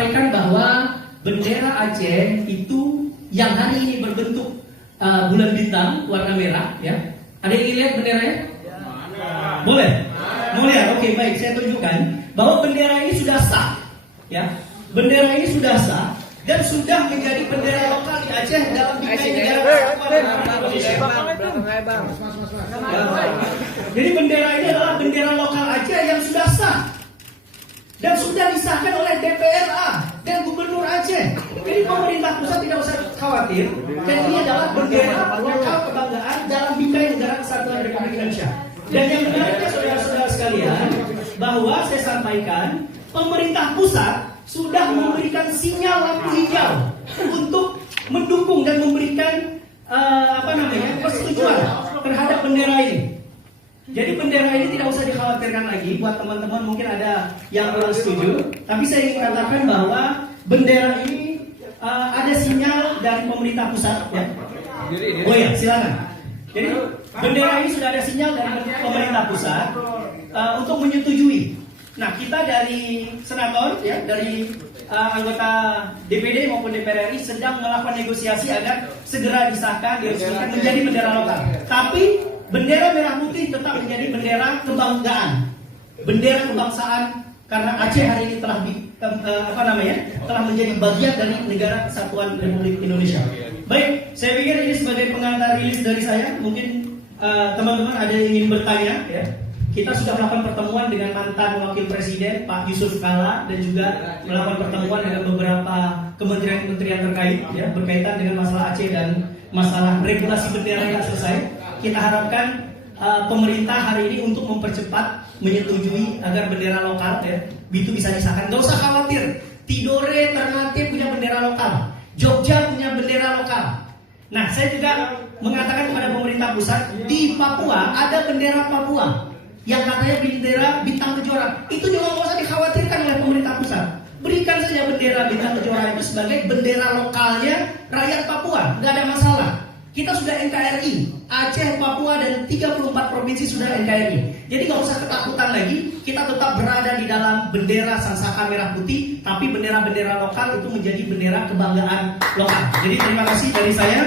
sampaikan bahwa bendera Aceh itu yang hari ini berbentuk bulan bintang warna merah, ya. Ada yang ingin lihat benderanya? Boleh? Mau lihat? Oke, baik. Saya tunjukkan bahwa bendera ini sudah sah, ya. Bendera ini sudah sah dan sudah menjadi bendera lokal di Aceh dalam bingkai negara kesatuan Indonesia. Jadi bendera ini adalah bendera lokal Aceh yang sudah sah dan sudah disahkan oleh DPRA dan Gubernur Aceh. Jadi pemerintah pusat tidak usah khawatir, dan ini adalah bendera lokal kebanggaan dalam bingkai negara kesatuan Republik Indonesia. Dan yang menariknya saudara-saudara sekalian, bahwa saya sampaikan pemerintah pusat sudah memberikan sinyal lampu hijau untuk mendukung dan memberikan persetujuan terhadap bendera ini. Jadi bendera ini tidak usah dikhawatirkan lagi. Buat teman-teman mungkin ada yang kurang setuju, tapi saya ingin katakan bahwa bendera ini ada sinyal dari pemerintah pusat, ya. Oh ya, silakan. Jadi bendera ini sudah ada sinyal dari pemerintah pusat untuk menyetujui. Nah, kita dari senator, ya, dari anggota DPD maupun DPR RI sedang melakukan negosiasi agar segera disahkan, diresmikan menjadi bendera lokal. Tapi bendera merah putih tetap menjadi bendera kebanggaan, bendera kebangsaan, karena Aceh hari ini telah telah menjadi bagian dari negara kesatuan Republik Indonesia. Baik, saya pikir ini sebagai pengantar rilis dari saya. Mungkin teman-teman ada yang ingin bertanya, ya. Kita sudah melakukan pertemuan dengan mantan Wakil Presiden Pak Yusuf Kala dan juga melakukan pertemuan dengan beberapa kementerian-kementerian terkait, ya, berkaitan dengan masalah Aceh dan masalah regulasi bendera yang selesai. Kita harapkan pemerintah hari ini untuk mempercepat menyetujui agar bendera lokal, ya, itu bisa disahkan. Gak usah khawatir, Tidore, Ternate punya bendera lokal, Jogja punya bendera lokal. Nah, saya juga mengatakan kepada pemerintah pusat, di Papua ada bendera Papua yang katanya bendera bintang kejora. Itu juga nggak usah dikhawatirkan oleh pemerintah pusat. Berikan saja bendera bintang kejora itu sebagai bendera lokalnya rakyat Papua, nggak ada masalah. Kita sudah NKRI, Aceh, Papua, dan 34 provinsi sudah NKRI. Jadi nggak usah ketakutan lagi, kita tetap berada di dalam bendera Sangsaka merah putih, tapi bendera-bendera lokal itu menjadi bendera kebanggaan lokal. Jadi terima kasih dari saya.